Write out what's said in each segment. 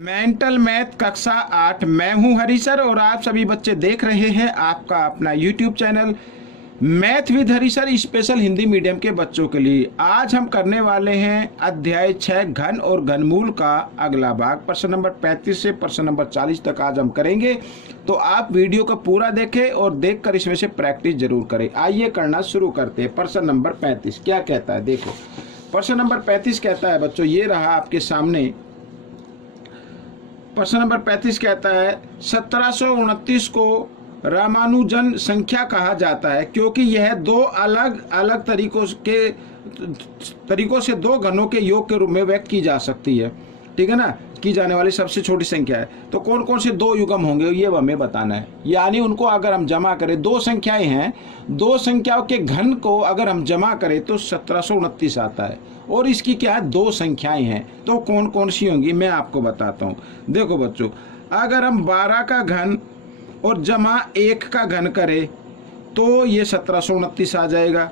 Mental math कक्षा 8। मैं हूं हरी सर और आप सभी बच्चे देख रहे हैं आपका अपना YouTube channel math with Hari sir special Hindi medium के बच्चों के लिए। आज हम करने वाले हैं अध्याय 6 घन और घनमूल का अगला भाग। प्रश्न नंबर 35 से प्रश्न नंबर 40 तक आज हम करेंगे, तो आप वीडियो को पूरा देखें और देखकर इसमें से प्रैक्टिस जरूर करें। आइए करना शुरू करते हैं। प्रश्न नंबर 35 क्या कहता है, देखो प्रश्न नंबर 35 कहता है बच्चों, ये रहा आपके सामने। प्रश्न नंबर 35 कहता है 1729 को रामानुजन संख्या कहा जाता है क्योंकि यह दो अलग अलग तरीकों से दो घनों के योग के रूप में व्यक्त की जा सकती है। ठीक है ना, की जाने वाली सबसे छोटी संख्या है। तो कौन कौन से दो युग्म होंगे ये हमें बताना है। यानी उनको अगर हम जमा करें, दो संख्याएं हैं, दो संख्याओं के घन को अगर हम जमा करें तो 1729 आता है। और इसकी क्या है, दो संख्याएं हैं, तो कौन कौन सी होंगी मैं आपको बताता हूं। देखो बच्चों, अगर हम 12 का घन और जमा 1 का घन करें तो ये 1729 आ जाएगा।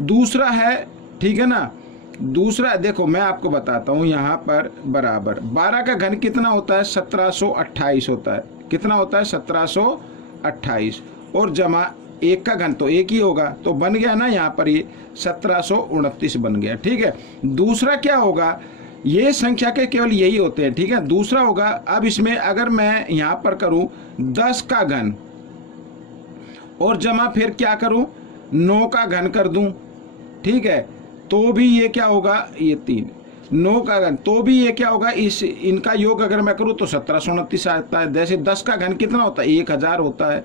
दूसरा है, ठीक है ना, दूसरा देखो मैं आपको बताता हूं, यहाँ पर बराबर 12 का घन कितना होता है, 1728 होता है। कितना होता है, 1728। और जमा 1 का घन तो 1 ही होगा, तो बन गया ना यहाँ पर ये 1729 बन गया। ठीक है, दूसरा क्या होगा, ये संख्या के केवल यही होते हैं। ठीक है, दूसरा होगा, अब इसमें अगर मैं यहाँ पर करूं 10 का घन और जमा फिर क्या करूं 9 का घन कर दूं, ठीक है, तो भी ये क्या होगा, ये 3 9 का घन, तो भी ये क्या होगा, इनका योग अगर मैं करूं तो 1729 आता है। जैसे 10 का घन कितना होता है, 1000 होता है,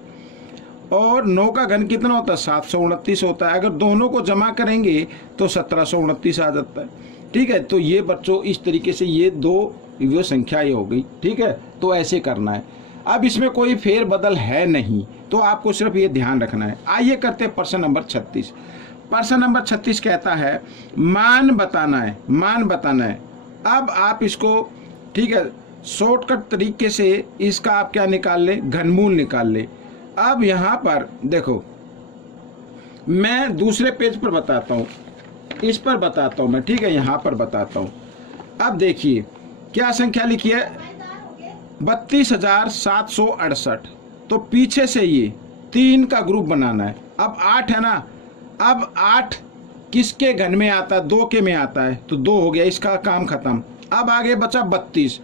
और 9 का घन कितना होता है, 729 होता है। अगर दोनों को जमा करेंगे तो 1729 आ जाता है। ठीक है, तो ये बच्चों इस तरीके से ये दो वो संख्याएं हो गई। ठीक है, तो ऐसे करना है। अब इसमें कोई फेर बदल है नहीं, तो आपको सिर्फ ये ध्यान रखना है। आइए करते हैं प्रश्न नंबर 36। प्रश्न नंबर 36 कहता है मान बताना है, मान बताना है। अब आप इसको, ठीक है, शॉर्टकट तरीके से इसका आप क्या निकाल ले, घनमूल निकाल ले। अब यहाँ पर देखो, मैं दूसरे पेज पर बताता हूँ, इस पर बताता हूँ मैं, ठीक है, यहाँ पर बताता हूँ। अब देखिए क्या संख्या लिखी है, 32,768। तो पीछे से ये 3 का ग्रुप बनाना है। अब 8 है ना, अब 8 किसके घन में आता है, 2 के में आता है, तो 2 हो गया, इसका काम खत्म। अब आगे बचा 32।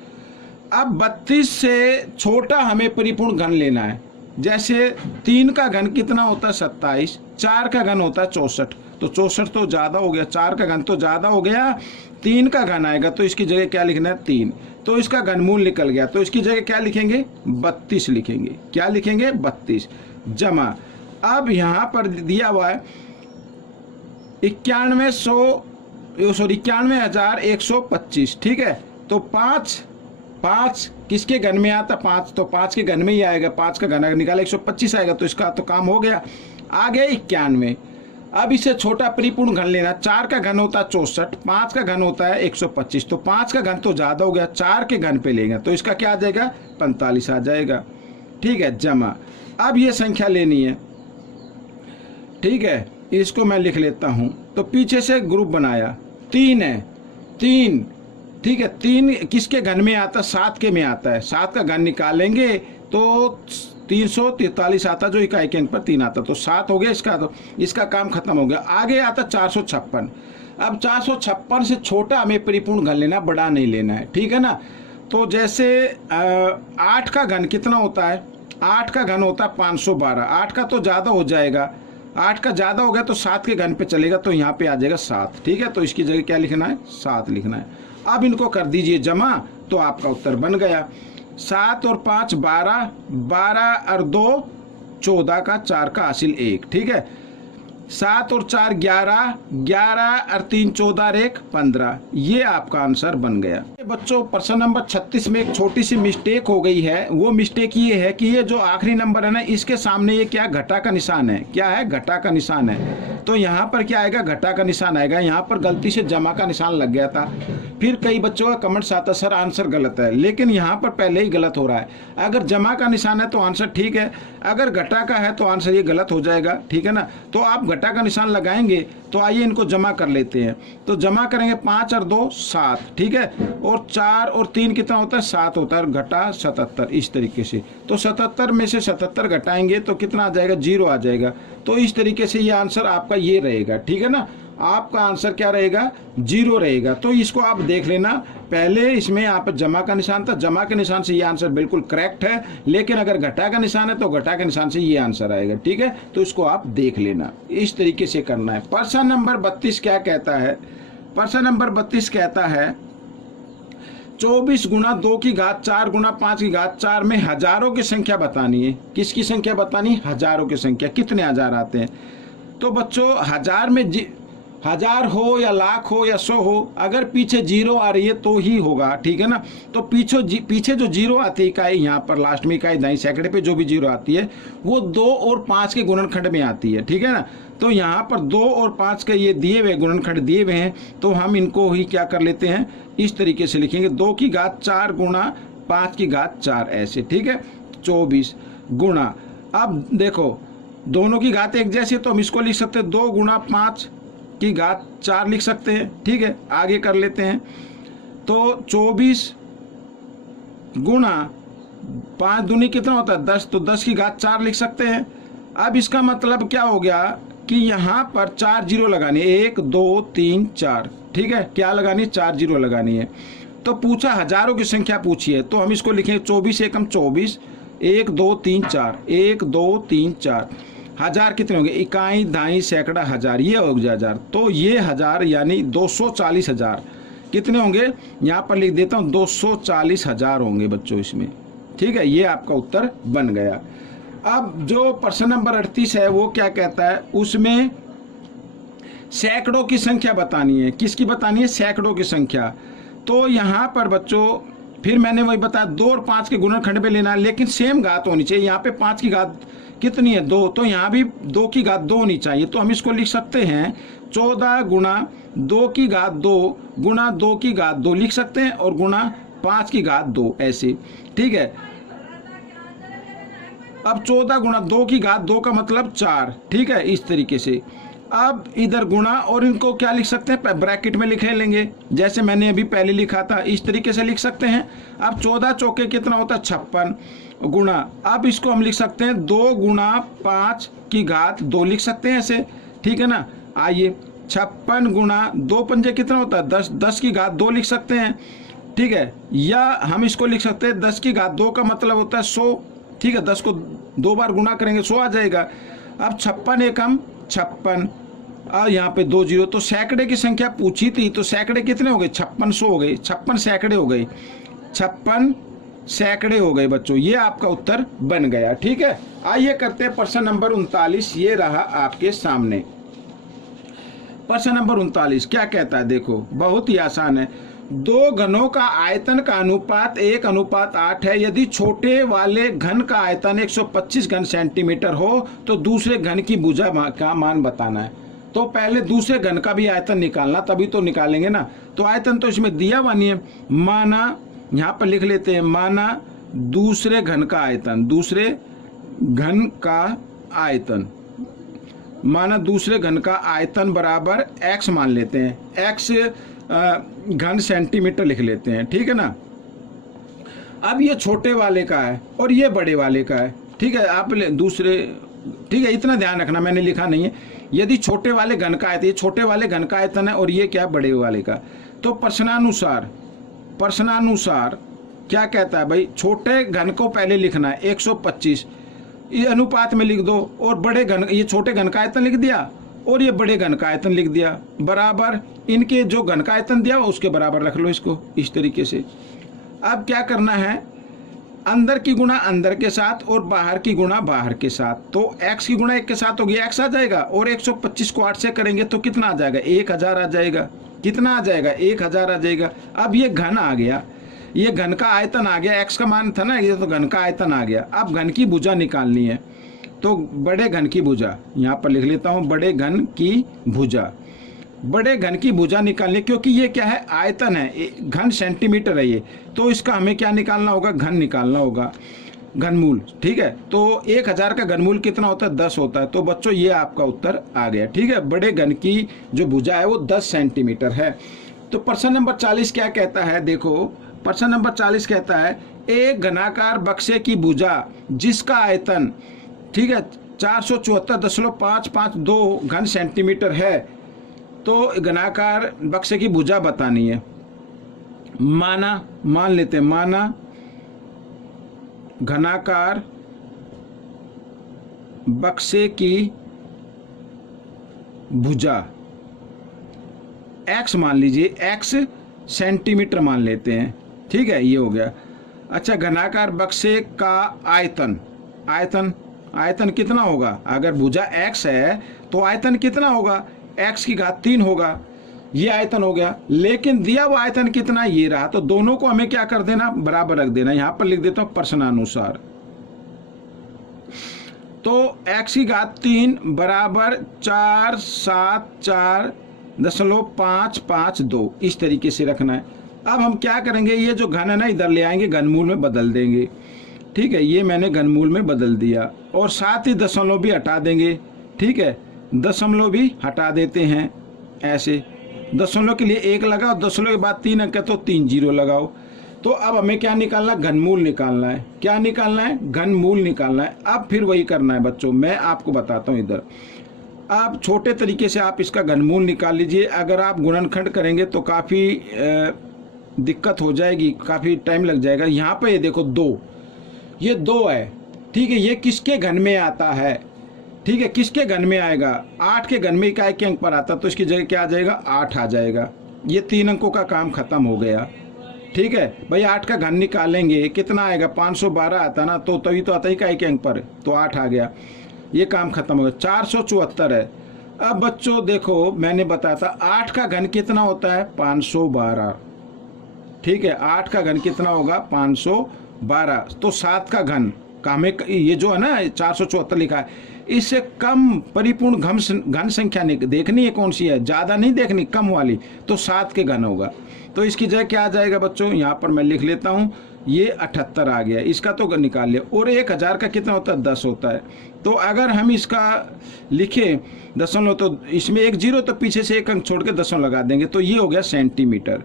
अब 32 से छोटा हमें परिपूर्ण घन लेना है। जैसे 3 का घन कितना होता है, 27, 4 का घन होता है 64, तो 64 तो ज़्यादा हो गया, 4 का घन तो ज़्यादा हो गया, 3 का घन आएगा तो इसकी जगह क्या लिखना है, 3, तो इसका घनमूल निकल गया, तो इसकी जगह क्या लिखेंगे, 32 लिखेंगे। क्या लिखेंगे, 32 जमा। अब यहाँ पर दिया हुआ है 91,125। ठीक है, तो 5 किसके घन में आता, 5, तो 5 के घन में ही आएगा, 5 का घन अगर निकाला 125 आएगा, तो इसका तो काम हो गया। आगे 91। अब इससे छोटा परिपूर्ण घन लेना, 4 का घन होता है 64, 5 का घन होता है 125, तो 5 का घन तो ज़्यादा हो गया, 4 के घन पे लेगा, तो इसका क्या आ जाएगा, 45 आ जाएगा। ठीक है, जमा। अब ये संख्या लेनी है, ठीक है, इसको मैं लिख लेता हूँ। तो पीछे से ग्रुप बनाया, 3 है, 3, ठीक है, 3 किसके घन में आता है, 7 के में आता है, 7 का घन निकालेंगे तो 343 आता, जो इकाई के अंक पर 3 आता, तो 7 हो गया इसका, तो इसका काम खत्म हो गया। आगे आता 456। अब 456 से छोटा हमें परिपूर्ण घन लेना, बड़ा नहीं लेना है। ठीक है ना, तो जैसे 8 का घन कितना होता है, 8 का घन होता है 512, 8 का तो ज़्यादा हो जाएगा, 8 का ज़्यादा हो गया तो 7 के घन पे चलेगा, तो यहाँ पे आ जाएगा 7। ठीक है, तो इसकी जगह क्या लिखना है, 7 लिखना है। अब इनको कर दीजिए जमा, तो आपका उत्तर बन गया। 7 और 5 12, 12 और 2 14 का, 4 का हासिल 1। ठीक है, 7 और 4 11, 11 और 3 14 और 1 15। ये आपका आंसर बन गया। बच्चों प्रश्न नंबर 36 में एक छोटी सी मिस्टेक हो गई है। वो मिस्टेक ये है कि ये जो आखिरी नंबर है ना, इसके सामने ये क्या, घटा का निशान है। क्या है, घटा का निशान है। तो यहाँ पर क्या आएगा, घटा का निशान आएगा। यहाँ पर गलती से जमा का निशान लग गया था। फिर कई बच्चों का कमेंट्स आता, सर आंसर गलत है, लेकिन यहाँ पर पहले ही गलत हो रहा है। अगर जमा का निशान है तो आंसर ठीक है, अगर घटा का है तो आंसर ये गलत हो जाएगा। ठीक है ना, तो आप घटा का निशान लगाएंगे तो आइए इनको जमा कर लेते हैं। तो जमा करेंगे 5 और 2 7, ठीक है, और 4 और 3 कितना होता है 7 होता है, घटा 77 इस तरीके से। तो 77 में से 77 घटाएंगे तो कितना आ जाएगा 0 आ जाएगा। तो इस तरीके से ये आंसर आपका ये रहेगा, ठीक है ना, आपका आंसर क्या रहेगा 0 रहेगा। तो इसको आप देख लेना, पहले इसमें यहाँ पर जमा का निशान था, जमा के निशान से ये आंसर बिल्कुल करेक्ट है, लेकिन अगर घटा का निशान है तो घटा के निशान से ये आंसर आएगा, ठीक है। तो इसको आप देख लेना, इस तरीके से करना है। प्रश्न नंबर 32 क्या कहता है, प्रश्न नंबर 32 कहता है 24 गुना 2 की घात 4 गुना 5 की घात 4 में हजारों की संख्या बतानी है। किसकी संख्या बतानी है, हजारों की संख्या। कितने हजार आते हैं, तो बच्चों हजार में हजार हो या लाख हो या 100 हो, अगर पीछे 0 आ रही है तो ही होगा, ठीक है ना। तो पीछे जो 0 आती है इकाई, यहाँ पर लास्ट में इकाई दाई सैकड़े पे जो भी 0 आती है वो 2 और 5 के गुणनखंड में आती है, ठीक है ना। तो यहाँ पर 2 और 5 के ये दिए हुए गुणनखंड दिए हुए हैं, तो हम इनको ही क्या कर लेते हैं, इस तरीके से लिखेंगे 2 की घात 4 गुना 5 की घात 4 ऐसे, ठीक है। 24 गुणा, अब देखो दोनों की घात एक जैसी, तो हम इसको लिख सकते हैं 2 गुना 5 की घात 4 लिख सकते हैं, ठीक है। आगे कर लेते हैं, तो 24 गुना 5 दूनी कितना होता है 10, तो 10 की घात 4 लिख सकते हैं। अब इसका मतलब क्या हो गया कि यहाँ पर 4 0 लगानी है, 1 2 3 4, ठीक है। क्या लगानी है 4 0 लगानी है। तो पूछा हजारों की संख्या पूछी है, तो हम इसको लिखेंगे 24 एकम 24, 1 2 3 4, 1 2 3 4। हजार कितने होंगे, इकाई दाई सैकड़ा हजार, ये हो गया हजार। तो ये हजार यानी 240 हजार कितने होंगे, यहाँ पर लिख देता हूँ 240 हजार होंगे बच्चों इसमें, ठीक है। ये आपका उत्तर बन गया। अब जो प्रश्न नंबर 38 है वो क्या कहता है, उसमें सैकड़ों की संख्या बतानी है। किसकी बतानी है, सैकड़ों की संख्या। तो यहाँ पर बच्चों फिर मैंने वही बताया 2 और 5 के गुणनखंड पे लेना है, लेकिन सेम घात होनी चाहिए। यहाँ पे 5 की घात कितनी है 2, तो यहाँ भी 2 की घात 2 होनी चाहिए। तो हम इसको लिख सकते हैं 14 गुना 2 की घात 2 गुना 2 की घात 2 लिख सकते हैं, और गुना 5 की घात 2 ऐसे, ठीक है। अब 14 गुना 2 की घात 2 का मतलब 4, ठीक है, इस तरीके से। अब इधर गुणा, और इनको क्या लिख सकते हैं, ब्रैकेट में लिख लेंगे, जैसे मैंने अभी पहले लिखा था, इस तरीके से लिख सकते हैं। अब 14 चौके कितना होता है 56 गुणा, अब इसको हम लिख सकते हैं 2 गुना 5 की घात 2 लिख सकते हैं ऐसे, ठीक है ना। आइए 56 गुना 2 पंजे कितना होता है 10, 10 की घात 2 लिख सकते हैं, ठीक है। या हम इसको लिख सकते हैं 10 की घात 2 का मतलब होता है 100, ठीक है। 10 को 2 बार गुना करेंगे 100 आ जाएगा। अब 56 एकम 56, और यहाँ पे 2 0, तो सैकड़े की संख्या पूछी थी, तो सैकड़े कितने हो गए 5600 हो गए, 56 सैकड़े हो गए, 56 सैकड़े हो गए बच्चों। ये आपका उत्तर बन गया, ठीक है। आइए करते हैं प्रश्न नंबर 39, ये रहा आपके सामने। प्रश्न नंबर 39 क्या कहता है, देखो बहुत ही आसान है। 2 घनों का आयतन का अनुपात 1:8 है। यदि छोटे वाले घन का आयतन 125 घन सेंटीमीटर हो तो दूसरे घन की भुजा का मान बताना है। तो पहले दूसरे घन का भी आयतन निकालना, तभी तो निकालेंगे ना। तो आयतन तो इसमें दिया हुआ नहीं है, माना यहाँ पर लिख लेते हैं, माना दूसरे घन का आयतन, दूसरे घन का आयतन, माना दूसरे घन का आयतन बराबर x मान लेते हैं, x घन सेंटीमीटर लिख लेते हैं, ठीक है ना। अब ये छोटे वाले का है और ये बड़े वाले का है, ठीक है। आप दूसरे, ठीक है, इतना ध्यान रखना, मैंने लिखा नहीं है। यदि छोटे वाले घन का आयतन, ये छोटे वाले घन का आयतन है और ये क्या बड़े वाले का, तो प्रश्नानुसार क्या कहता है भाई, छोटे घन को पहले लिखना है 125, ये अनुपात में लिख दो, और बड़े घन, ये छोटे घन का आयतन लिख दिया और ये बड़े घन का आयतन लिख दिया, बराबर इनके जो घन का आयतन दिया उसके बराबर रख लो इसको, इस तरीके से। अब क्या करना है, अंदर की गुणा अंदर के साथ और बाहर की गुणा बाहर के साथ। तो x की गुणा 1 के साथ होगी, x आ जाएगा, और 125 को 8 से करेंगे तो कितना आ जाएगा 1000 आ जाएगा। कितना आ जाएगा 1000 आ जाएगा। अब ये घन आ गया, ये घन का आयतन आ गया, x का मान था ना, ये तो घन का आयतन आ गया। अब घन की भुजा निकालनी है, तो बड़े घन की भुजा यहाँ पर लिख लेता हूँ, बड़े घन की भुजा, बड़े घन की भुजा निकालनी, क्योंकि ये क्या है आयतन है, घन सेंटीमीटर है ये, तो इसका हमें क्या निकालना होगा, घन निकालना होगा। घनमूल, ठीक है। तो 1000 का घनमूल कितना होता है? 10 होता है। तो बच्चों ये आपका उत्तर आ गया, ठीक है। बड़े घन की जो भुजा है वो 10 सेंटीमीटर है। तो प्रश्न नंबर 40 क्या कहता है? देखो प्रश्न नंबर 40 कहता है एक घनाकार बक्से की भुजा जिसका आयतन, ठीक है, 474.552 घन सेंटीमीटर है। तो घनाकार बक्से की भुजा बतानी है। मान लेते हैं, माना घनाकार बक्से की भुजा x मान लीजिए, x सेंटीमीटर मान लेते हैं, ठीक है, ये हो गया। अच्छा, घनाकार बक्से का आयतन कितना होगा? अगर भुजा x है तो आयतन कितना होगा? x की घात 3 होगा, ये आयतन हो गया। लेकिन दिया हुआ आयतन कितना? ये रहा। तो दोनों को हमें क्या कर देना? बराबर रख देना। यहां पर लिख देता हूं प्रश्नानुसार। तो x की घात 3 बराबर 474.552 इस तरीके से रखना है। अब हम क्या करेंगे, ये जो घन है ना इधर ले आएंगे, घनमूल में बदल देंगे, ठीक है। ये मैंने घनमूल में बदल दिया और साथ ही दशमलव भी हटा देंगे, ठीक है। दशमलव भी हटा देते हैं ऐसे। दशमलव के लिए 1 लगाओ, दशमलव के बाद 3 अंक है तो 3 जीरो लगाओ। तो अब हमें क्या निकालना है? घनमूल निकालना है। क्या निकालना है? घनमूल निकालना है। अब फिर वही करना है बच्चों, मैं आपको बताता हूँ इधर। आप छोटे तरीके से आप इसका घनमूल निकाल लीजिए। अगर आप गुणनखंड करेंगे तो काफ़ी दिक्कत हो जाएगी, काफ़ी टाइम लग जाएगा। यहाँ पे ये देखो 2, ये 2 है, ठीक है। ये किसके घन में आता है? ठीक है, किसके घन में आएगा? 8 के घन में इकाई के अंक पर आता, तो इसकी जगह क्या आ जाएगा? 8 आ जाएगा। ये 3 अंकों का काम खत्म हो गया, ठीक है भाई। 8 का घन निकालेंगे कितना आएगा? 512 आता ना, तो तभी तो आता इकाई के अंक पर, तो 8 आ गया। ये काम खत्म हो गया। 474 है। अब बच्चों देखो, मैंने बताया था 8 का घन कितना होता है? 512, ठीक है। 8 का घन कितना होगा? 512। तो 7 का घन का हमें ये जो है ना 474 लिखा है, इससे कम परिपूर्ण घन संख्या देखनी है। कौन सी है? ज़्यादा नहीं देखनी, कम वाली। तो 7 के घन होगा। तो इसकी जगह क्या आ जाएगा बच्चों? यहाँ पर मैं लिख लेता हूँ, ये 78 आ गया। इसका तो निकाल लिया। और 1000 का कितना होता है? 10 होता है। तो अगर हम इसका लिखे दशमलव, तो इसमें 1 जीरो, तो पीछे से 1 अंक छोड़ के दशमलव लगा देंगे, तो ये हो गया सेंटीमीटर।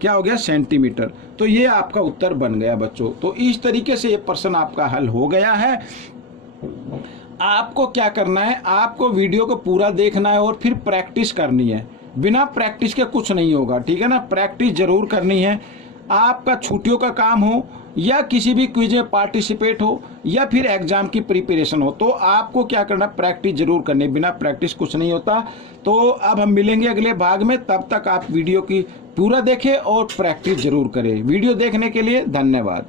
क्या हो गया? सेंटीमीटर। तो ये आपका उत्तर बन गया बच्चों। तो इस तरीके से ये प्रश्न आपका हल हो गया है। आपको क्या करना है? आपको वीडियो को पूरा देखना है और फिर प्रैक्टिस करनी है। बिना प्रैक्टिस के कुछ नहीं होगा, ठीक है ना। प्रैक्टिस जरूर करनी है। आपका छुट्टियों का काम हो या किसी भी क्विज में पार्टिसिपेट हो या फिर एग्जाम की प्रिपरेशन हो, तो आपको क्या करना? प्रैक्टिस जरूर करनी। बिना प्रैक्टिस कुछ नहीं होता। तो अब हम मिलेंगे अगले भाग में, तब तक आप वीडियो की पूरा देखें और प्रैक्टिस जरूर करें। वीडियो देखने के लिए धन्यवाद।